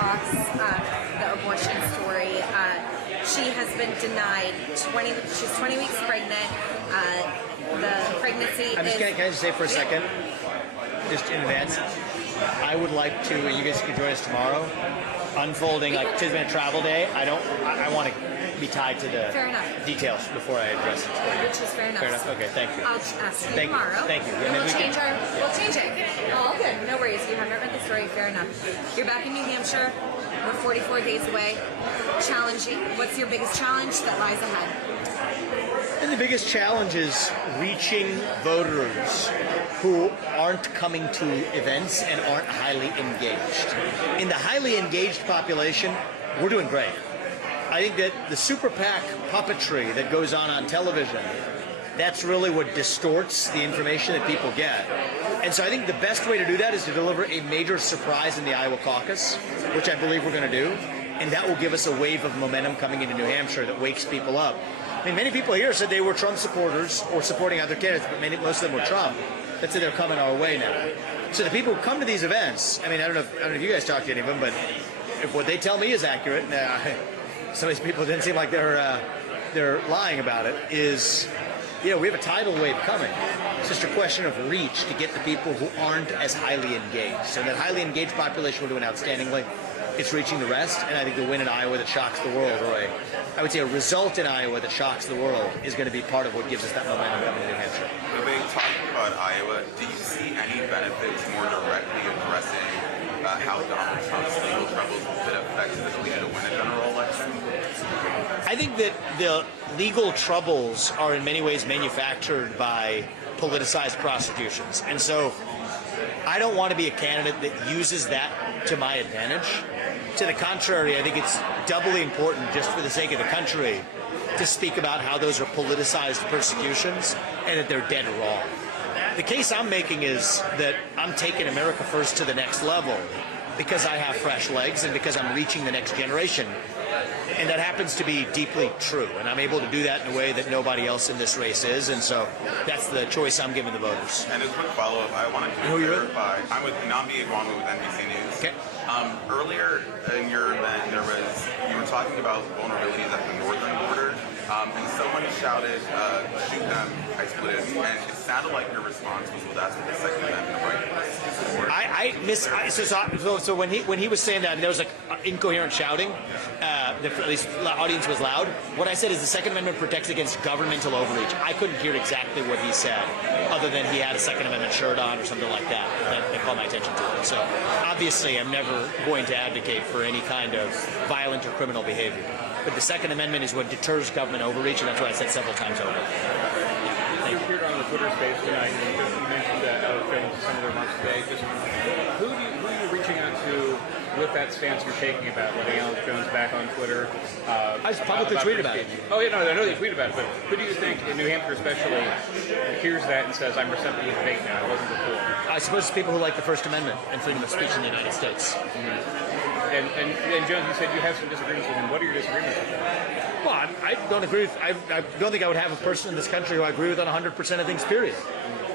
Fox, the abortion story. She has been denied she's 20 weeks pregnant. The pregnancy can I just say for a second, just in advance, I would like to, you guys can join us tomorrow, unfolding, like, today's been a travel day. I want to be tied to the details before I address it today. Which is fair enough. Fair enough? Okay, thank you. I'll ask you tomorrow. Thank you. And we'll change it. All good. No worries. You haven't read the story. Fair enough. You're back in New Hampshire. We're 44 days away. Challenging. What's your biggest challenge that lies ahead? And the biggest challenge is reaching voters who aren't coming to events and aren't highly engaged. In the highly engaged population, we're doing great. I think that the super PAC puppetry that goes on television, that's really what distorts the information that people get. And so I think the best way to do that is to deliver a major surprise in the Iowa caucus, which I believe we're going to do. And that will give us a wave of momentum coming into New Hampshire that wakes people up. I mean, many people here said they were Trump supporters or supporting other candidates, but most of them were Trump. That said, they're coming our way now. So the people who come to these events, I mean, I don't know if you guys talk to any of them, but if what they tell me is accurate, some of these people didn't seem like they're lying about it, is, we have a tidal wave coming. It's just a question of reach to get the people who aren't as highly engaged. So that highly engaged population will do outstandingly. It's reaching the rest, and I think the win in Iowa that shocks the world, or I would say a result in Iowa that shocks the world, is going to be part of what gives us that momentum coming to New Hampshire. Vivek, talking about Iowa, do you see any benefits more directly addressing how Donald Trump's legal troubles could affect his ability to win a general election? I think that the legal troubles are in many ways manufactured by politicized prosecutions. And so I don't want to be a candidate that uses that to my advantage. To the contrary, I think it's doubly important, just for the sake of the country, to speak about how those are politicized persecutions and that they're dead wrong. The case I'm making is that I'm taking America First to the next level because I have fresh legs and because I'm reaching the next generation. And that happens to be deeply true. And I'm able to do that in a way that nobody else in this race is. And so that's the choice I'm giving the voters. And a quick follow-up, I wanted to clarify. I'm with Nambi Igwanwa with NBC News. Okay. Earlier in your event, you were talking about vulnerabilities at the northern border, and someone shouted, "Shoot them, I split it," and it sounded like your response was, "Well, that's what the Second Amendment right is." So when he was saying that, and there was like incoherent shouting, at least the audience was loud. What I said is the Second Amendment protects against governmental overreach. I couldn't hear exactly what he said, other than he had a Second Amendment shirt on or something like that. That called my attention to it. So obviously, I'm never going to advocate for any kind of violent or criminal behavior. But the Second Amendment is what deters government overreach, and that's what I said several times over. You appeared on the Twitter space tonight, and you mentioned Alex Jones and some of their remarks today. Just who are you reaching out to with that stance you're taking about letting Alex Jones back on Twitter? I just publicly tweeted about it. Oh, yeah, no, I know you tweeted about it, but who do you think, in New Hampshire especially, hears that and says, I'm receptive to debate now, I wasn't before? I suppose it's people who like the First Amendment and freedom of speech in the United States. Mm-hmm. And Jones, you said you have some disagreements with him. What are your disagreements with him? Well, I don't agree with, I don't think I would have a person in this country who I agree with on 100% of things, period.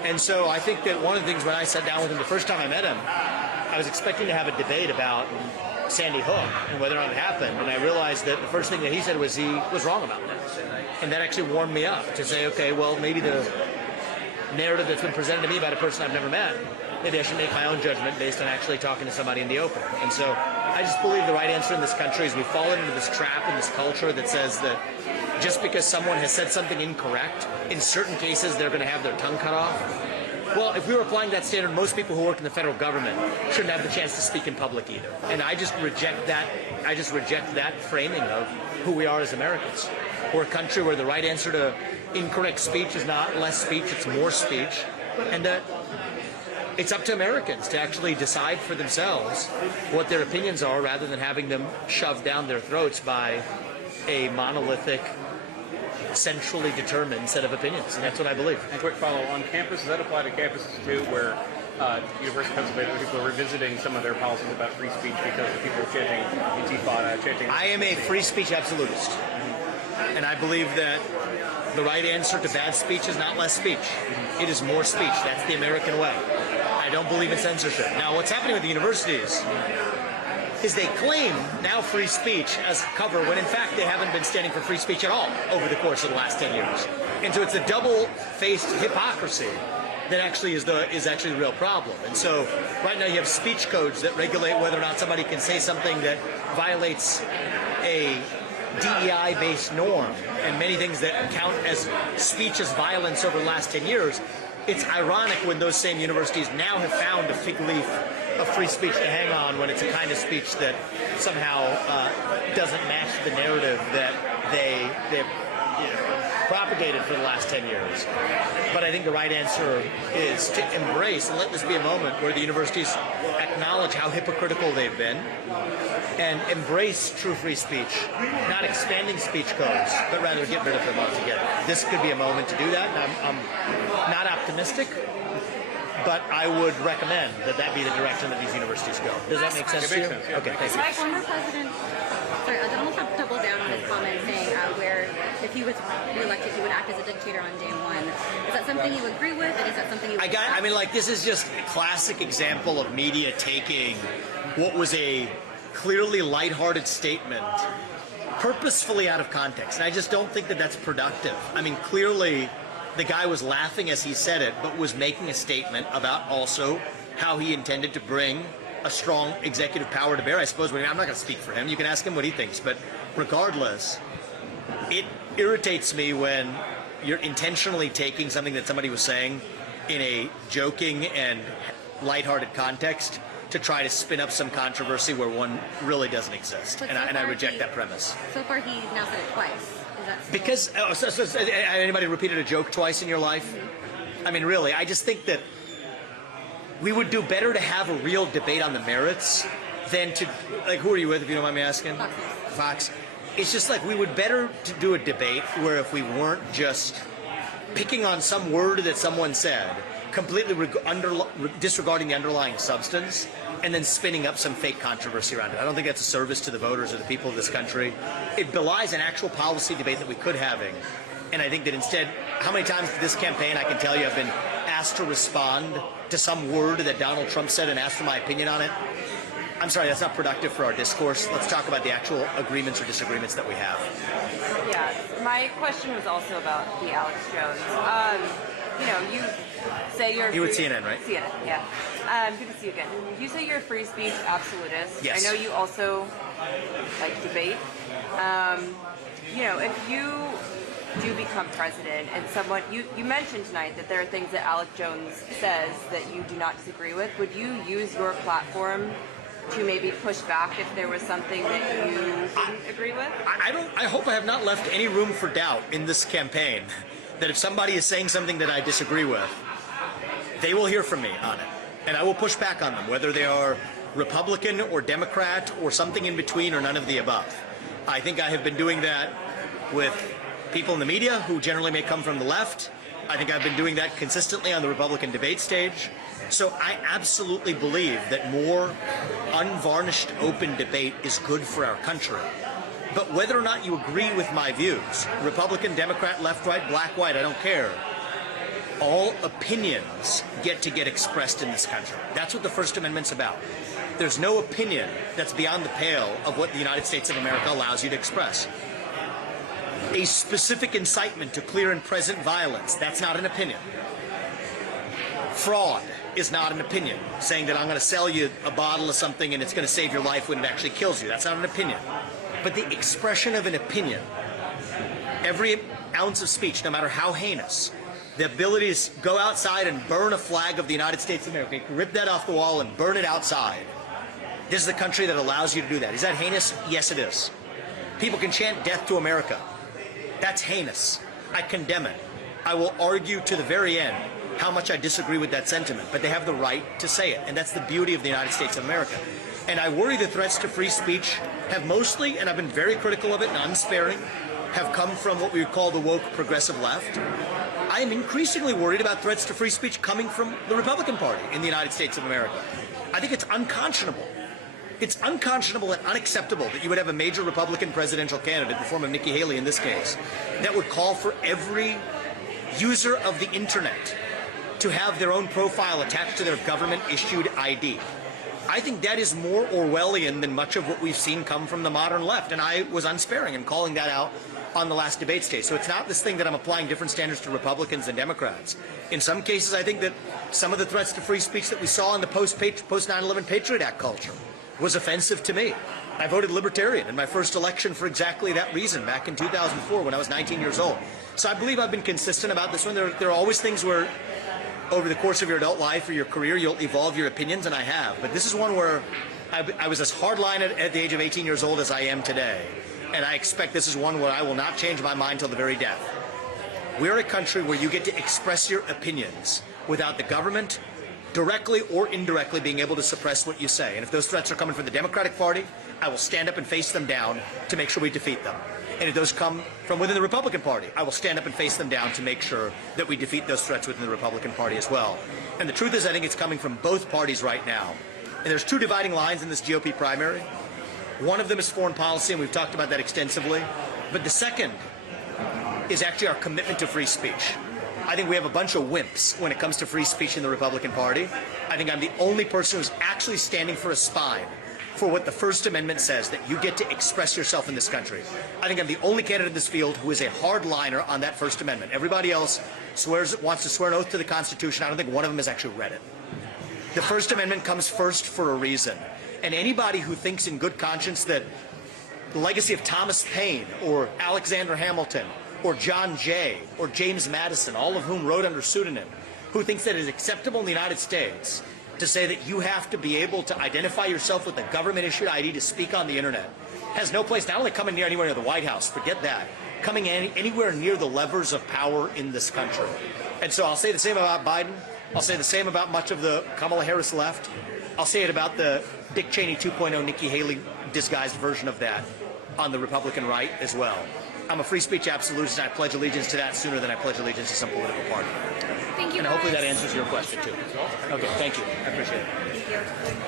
And so I think that one of the things when I sat down with him the first time I met him, I was expecting to have a debate about Sandy Hook and whether or not it happened. And I realized that the first thing that he said was he was wrong about that. And that actually warmed me up to say, okay, well, maybe the narrative that's been presented to me about a person I've never met, maybe I should make my own judgment based on actually talking to somebody in the open. And so I just believe the right answer in this country is we've fallen into this trap and this culture that says that just because someone has said something incorrect, in certain cases they're going to have their tongue cut off. Well, if we were applying that standard, most people who work in the federal government shouldn't have the chance to speak in public either. And I just reject that. I just reject that framing of who we are as Americans. We're a country where the right answer to incorrect speech is not less speech, it's more speech. And that it's up to Americans to actually decide for themselves what their opinions are rather than having them shoved down their throats by a monolithic, centrally determined set of opinions, and that's what I believe. And quick follow on campus, does that apply to campuses too, where University of Pennsylvania people are revisiting some of their policies about free speech because of people chanting Intifada, chanting... I am a free speech absolutist, and I believe that the right answer to bad speech is not less speech. It is more speech. That's the American way. I don't believe in censorship. Now, what's happening with the universities is they claim now free speech as cover when in fact they haven't been standing for free speech at all over the course of the last 10 years. And so it's a double-faced hypocrisy that actually is actually the real problem. And so right now you have speech codes that regulate whether or not somebody can say something that violates a DEI-based norm and many things that count as speech as violence over the last 10 years. It's ironic when those same universities now have found a fig leaf of free speech to hang on when it's a kind of speech that somehow doesn't match the narrative that they've propagated for the last 10 years. But I think the right answer is to embrace and let this be a moment where the universities acknowledge how hypocritical they've been and embrace true free speech, not expanding speech codes, but rather get rid of them altogether. This could be a moment to do that, and I'm not optimistic, but I would recommend that that be the direction that these universities go. Does that make sense to you? It makes sense, yeah. Okay, thank you. Mike, former President Donald Trump doubled down on his comment saying where if he was reelected, he would act as a dictator on day one. Is that something you agree with, and is that something you would I mean, like, this is just a classic example of media taking what was a clearly lighthearted statement purposefully out of context. And I just don't think that that's productive. I mean, clearly the guy was laughing as he said it, but was making a statement about also how he intended to bring a strong executive power to bear. I suppose I'm not going to speak for him. You can ask him what he thinks. But regardless, it irritates me when you're intentionally taking something that somebody was saying in a joking and lighthearted context to try to spin up some controversy where one really doesn't exist. But And I reject that premise. So far, he's now said it twice. Is that still... Because, anybody repeated a joke twice in your life? Mm-hmm. I mean, really, I just think that we would do better to have a real debate on the merits than to, like, who are you with, if you don't mind me asking? Fox. It's just like we would better to do a debate where if we weren't just picking on some word that someone said, completely disregarding the underlying substance, and then spinning up some fake controversy around it. I don't think that's a service to the voters or the people of this country. It belies an actual policy debate that we could having. And I think that instead, how many times this campaign, I can tell you, I've been asked to respond to some word that Donald Trump said and asked for my opinion on it. I'm sorry, that's not productive for our discourse. Let's talk about the actual agreements or disagreements that we have. Yeah, my question was also about the Alex Jones. You say you're... You with CNN, right? CNN, yeah. Good to see you again. You say you're a free speech absolutist. Yes. I know you also like debate. If you do become president and someone... You mentioned tonight that there are things that Alex Jones says that you do not disagree with. Would you use your platform to maybe push back if there was something that you didn't agree with? I hope I have not left any room for doubt in this campaign that if somebody is saying something that I disagree with, they will hear from me on it. And I will push back on them, whether they are Republican or Democrat or something in between or none of the above. I think I have been doing that with people in the media who generally may come from the left. I think I've been doing that consistently on the Republican debate stage. So I absolutely believe that more unvarnished, open debate is good for our country. But whether or not you agree with my views, Republican, Democrat, left, right, black, white, I don't care. All opinions get expressed in this country. That's what the First Amendment's about. There's no opinion that's beyond the pale of what the United States of America allows you to express. A specific incitement to clear and present violence, that's not an opinion. Fraud is not an opinion. Saying that I'm going to sell you a bottle of something and it's going to save your life when it actually kills you, that's not an opinion. But the expression of an opinion, every ounce of speech, no matter how heinous, the ability to go outside and burn a flag of the United States of America, rip that off the wall and burn it outside. This is the country that allows you to do that. Is that heinous? Yes, it is. People can chant death to America. That's heinous. I condemn it. I will argue to the very end how much I disagree with that sentiment, but they have the right to say it, and that's the beauty of the United States of America. And I worry the threats to free speech have mostly, and I've been very critical of it and unsparing, have come from what we would call the woke progressive left. I am increasingly worried about threats to free speech coming from the Republican Party in the United States of America. I think it's unconscionable. It's unconscionable and unacceptable that you would have a major Republican presidential candidate in the form of Nikki Haley in this case that would call for every user of the internet to have their own profile attached to their government-issued ID. I think that is more Orwellian than much of what we've seen come from the modern left, and I was unsparing in calling that out on the last debate stage. So it's not this thing that I'm applying different standards to Republicans and Democrats. In some cases, I think that some of the threats to free speech that we saw in the post 9/11 Patriot Act culture was offensive to me. I voted Libertarian in my first election for exactly that reason back in 2004 when I was 19 years old. So I believe I've been consistent about this one. There are always things where over the course of your adult life or your career you'll evolve your opinions, and I have. But this is one where I was as hardline at the age of 18 years old as I am today. And I expect this is one where I will not change my mind till the very death. We're a country where you get to express your opinions without the government directly or indirectly being able to suppress what you say. And if those threats are coming from the Democratic Party, I will stand up and face them down to make sure we defeat them. And if those come from within the Republican Party, I will stand up and face them down to make sure that we defeat those threats within the Republican Party as well. And the truth is, I think it's coming from both parties right now. And there's two dividing lines in this GOP primary. One of them is foreign policy, and we've talked about that extensively. But the second is actually our commitment to free speech. I think we have a bunch of wimps when it comes to free speech in the Republican Party. I think I'm the only person who's actually standing for a spine for what the First Amendment says, that you get to express yourself in this country. I think I'm the only candidate in this field who is a hardliner on that First Amendment. Everybody else wants to swear an oath to the Constitution. I don't think one of them has actually read it. The First Amendment comes first for a reason. And anybody who thinks in good conscience that the legacy of Thomas Paine or Alexander Hamilton or John Jay or James Madison, all of whom wrote under pseudonym, who thinks that it is acceptable in the United States to say that you have to be able to identify yourself with a government-issued ID to speak on the internet, has no place not only coming near anywhere near the White House, forget that, coming anywhere near the levers of power in this country. And so I'll say the same about Biden. I'll say the same about much of the Kamala Harris left. I'll say it about the Dick Cheney 2.0 Nikki Haley disguised version of that on the Republican right as well. I'm a free speech absolutist, and I pledge allegiance to that sooner than I pledge allegiance to some political party. Thank you, And guys. hopefully that answers your question, too. Okay, thank you. I appreciate it. Thank you.